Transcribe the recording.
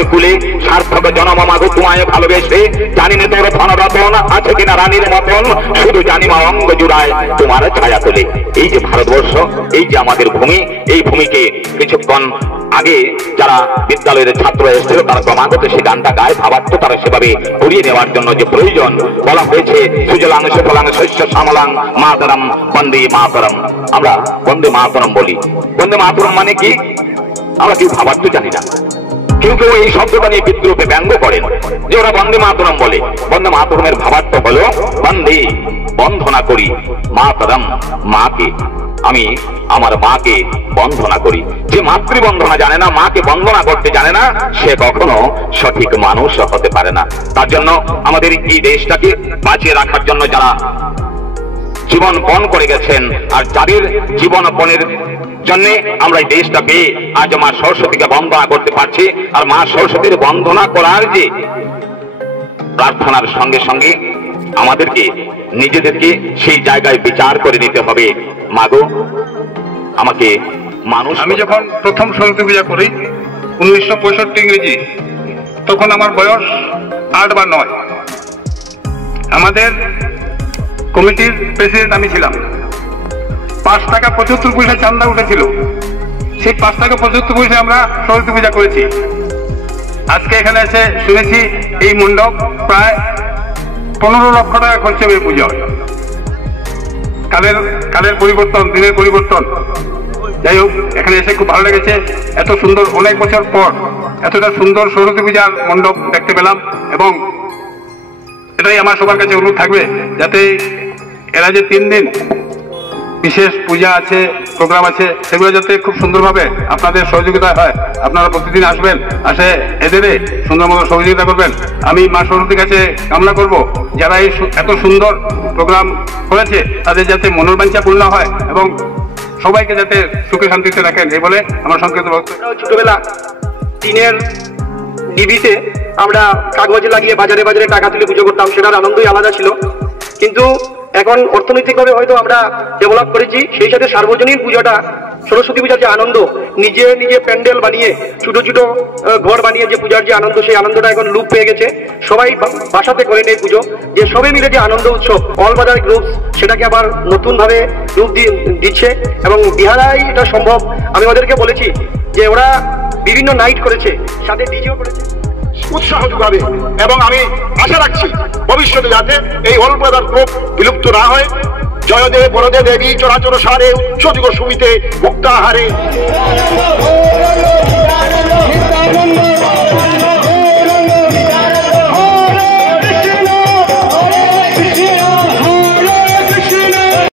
জন্মের কুলে সার্থক জনম মাগো তোমায় ভালোবেসে, জানি না তোর ধন রতন আছে কিনা রানীর মতন, শুধু জানি মা অঙ্গ জুড়ায় তোমার ছায়া তোলে। এই যে ভারতবর্ষ, এই যে আমাদের ভূমি, এই ভূমিকে কিছুক্ষণ আগে যারা বিদ্যালয়ের ছাত্র এসেছিল তারা ক্রমাগত সেই গানটা গায়ে, ভাবার্থ তারা সেভাবে ঘুরিয়ে নেওয়ার জন্য যে প্রয়োজন বলা হয়েছে, সুজলাং সুফলাং শস্য শ্যামলাং মাতরম বন্দে মাতরম। আমরা বন্দে মাতরম বলি। বন্দে মাতরম মানে কি আমরা কেউ ভাবার্থ জানি না, কেউ কেউ এই শব্দটা নিয়ে বিদ্রুপে ব্যঙ্গ করেন যে ওরা বন্দে মাতরম বলে। বন্দে মাতরমের ভাবার্থ হলো বন্দে বন্ধনা করি মাতরম, মাকে আমি আমার মাকে বন্দনা করি। যে মাতৃবন্ধনা জানে না, মাকে বন্দনা করতে জানে না, সে কখনো সঠিক মানুষ হতে পারে না। তার জন্য আমাদের এই দেশটাকে বাঁচিয়ে রাখার জন্য যারা জীবন পণ করে গেছেন, আর যাদের জীবন পণের জন্য আমরা এই দেশটা পেয়ে আজ মা সরস্বতীকে বন্দনা করতে পারছি। আর মা সরস্বতীর বন্দনা করার যে প্রার্থনার সঙ্গে সঙ্গে আমাদেরকে নিজেদেরকে সেই জায়গায় বিচার করে নিতে হবে। মাগো আমাকে মানুষ। আমি যখন প্রথম সরস্বতী পূজা করি 1965 ইংরেজি, তখন আমার বয়স 8 বা 9। আমাদের কমিটির প্রেসিডেন্ট আমি ছিলাম। 5 টাকা 75 পয়সা চান্দা উঠেছিল। সেই 5 টাকা 75 পয়সা আমরা সরস্বতী পূজা করেছি। আজকে এখানে এসে শুনেছি এই মণ্ডপ প্রায় 15 লক্ষ টাকা খরচে হবে পূজা। কালের পরিবর্তন, দিনের পরিবর্তন। যাই হোক, এখানে এসে খুব ভালো লেগেছে। এত সুন্দর, অনেক বছর পর এতটা সুন্দর সরস্বতী পূজার মণ্ডপ দেখতে পেলাম। এবং এটাই আমার সবার কাছে অনুরোধ থাকবে, যাতে এরা যে 3 দিন বিশেষ পূজা আছে, প্রোগ্রাম আছে, সেগুলো যাতে খুব সুন্দরভাবে আপনাদের সহযোগিতা হয়। আপনারা প্রতিদিন আসবেন, এদের সুন্দর মতো সহযোগিতা করবেন। আমি মা সরস্বতীর কাছে কামনা করব যারা এই এত সুন্দর প্রোগ্রাম করেছে তাদের যাতে মনের বাঞ্ছা পূর্ণ হয় এবং সবাইকে যাতে সুখে শান্তিতে রাখেন, এই বলে আমার সংক্ষিপ্ত বক্তব্য। ছোটবেলা টিনের ডিবিতে আমরা কাগজ লাগিয়ে বাজারে বাজারে টাকা তুলে পুজো করতাম, সেটার আনন্দই আলাদা ছিল। কিন্তু এখন অর্থনৈতিকভাবে হয়তো আমরা ডেভেলপ করেছি, সেই সাথে সার্বজনীন পুজোটা, সরস্বতী পূজার যে আনন্দ, নিজে নিজে প্যান্ডেল বানিয়ে ছোট ছোট ঘর বানিয়ে যে পূজার যে আনন্দ, সেই আনন্দটা এখন লুপ পেয়ে গেছে। সবাই বাসাতে করেন এই পুজো, যে সবাই মিলে যে আনন্দ উৎসব, অল বাজার গ্রুপ সেটাকে আবার নতুনভাবে রূপ দিচ্ছে এবং বিহারাই এটা সম্ভব। আমি ওদেরকে বলেছি যে ওরা বিভিন্ন নাইট করেছে, সাথে ডিজেও করেছে, উৎসাহ যোগাবে এবং আমি আশা রাখছি ভবিষ্যতে যাতে এই অল ব্রাদার গ্রুপ বিলুপ্ত না হয়। জয়দে বরদে দেবী চরাচর সারে উচ্চ যুগ সুমিতে মুক্তাহারে।